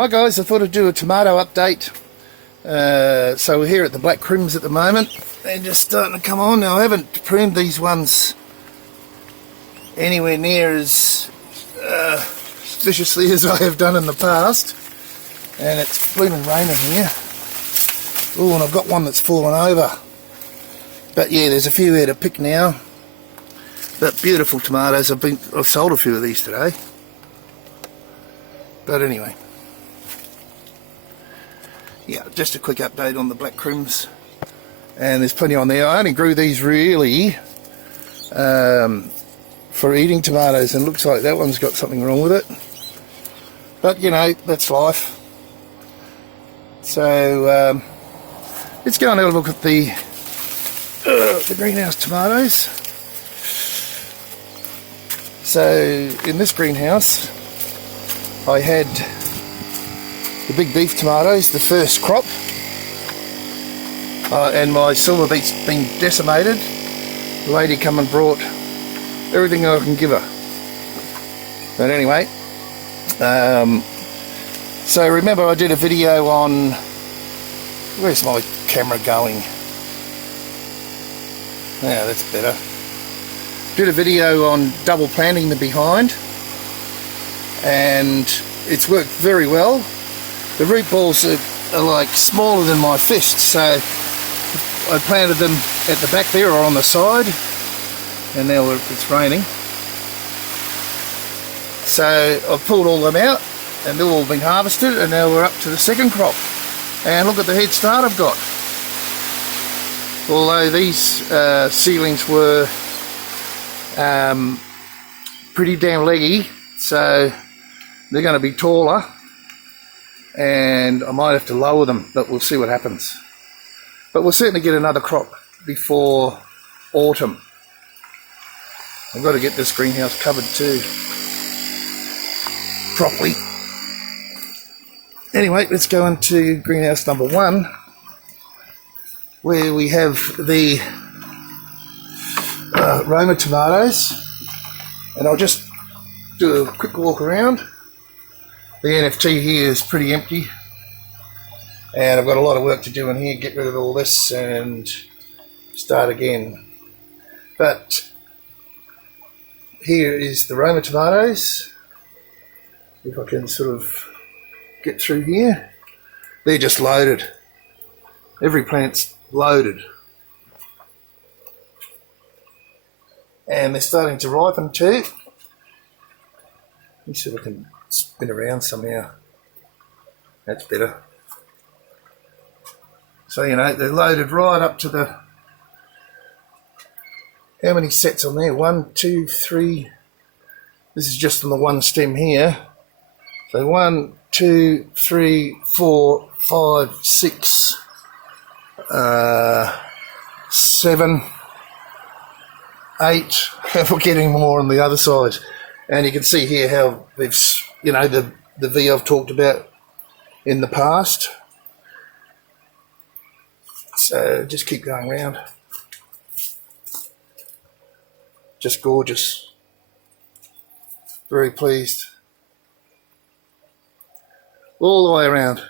Hi guys, I thought I'd do a tomato update. So we're here at the black crims at the moment. They're just starting to come on. Now I haven't pruned these ones anywhere near as viciously as I have done in the past. And it's blooming raining here. Oh, and I've got one that's fallen over. But yeah, there's a few here to pick now. But beautiful tomatoes. I've sold a few of these today. But anyway. Yeah, just a quick update on the black crims, and there's plenty on there. I only grew these really for eating tomatoes, and looks like that one's got something wrong with it, but you know, that's life. So let's go and have a look at the greenhouse tomatoes. So in this greenhouse I had the big beef tomatoes, the first crop, and my silver beet's been decimated. The lady come and brought everything I can give her. But anyway, so remember I did a video on, where's my camera going? Yeah, that's better. Did a video on double planting the behind, and it's worked very well. The root balls are like smaller than my fist, so I planted them at the back there or on the side, and now it's raining. So I've pulled all them out and they've all been harvested, and now we're up to the second crop. And look at the head start I've got. Although these seedlings were pretty damn leggy, so they're going to be taller. And I might have to lower them, but we'll see what happens. But we'll certainly get another crop before autumn. I've got to get this greenhouse covered too, properly. Anyway, let's go into greenhouse number 1, where we have the Roma tomatoes. And I'll just do a quick walk around. The NFT here is pretty empty, and I've got a lot of work to do in here, get rid of all this and start again. But here is the Roma tomatoes. If I can sort of get through here. They're just loaded. Every plant's loaded. And they're starting to ripen too. Let me see if I can spin around somehow. That's better. So you know, they're loaded right up to the, how many sets on there? 1, 2, 3. This is just on the one stem here. So 1, 2, 3, 4, 5, 6, 7, 8. We're getting more on the other side. And you can see here how they've, you know, the V I've talked about in the past. So just keep going around. Just gorgeous. Very pleased. All the way around.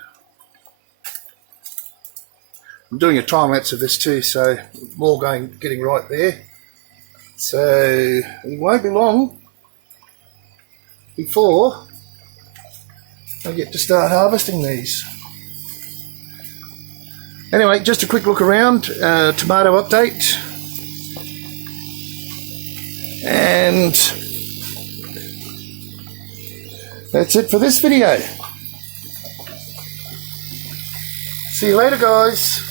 I'm doing a time lapse of this too, so more getting right there. So it won't be long before I get to start harvesting these. Anyway, just a quick look around, tomato update, and that's it for this video. See you later, guys.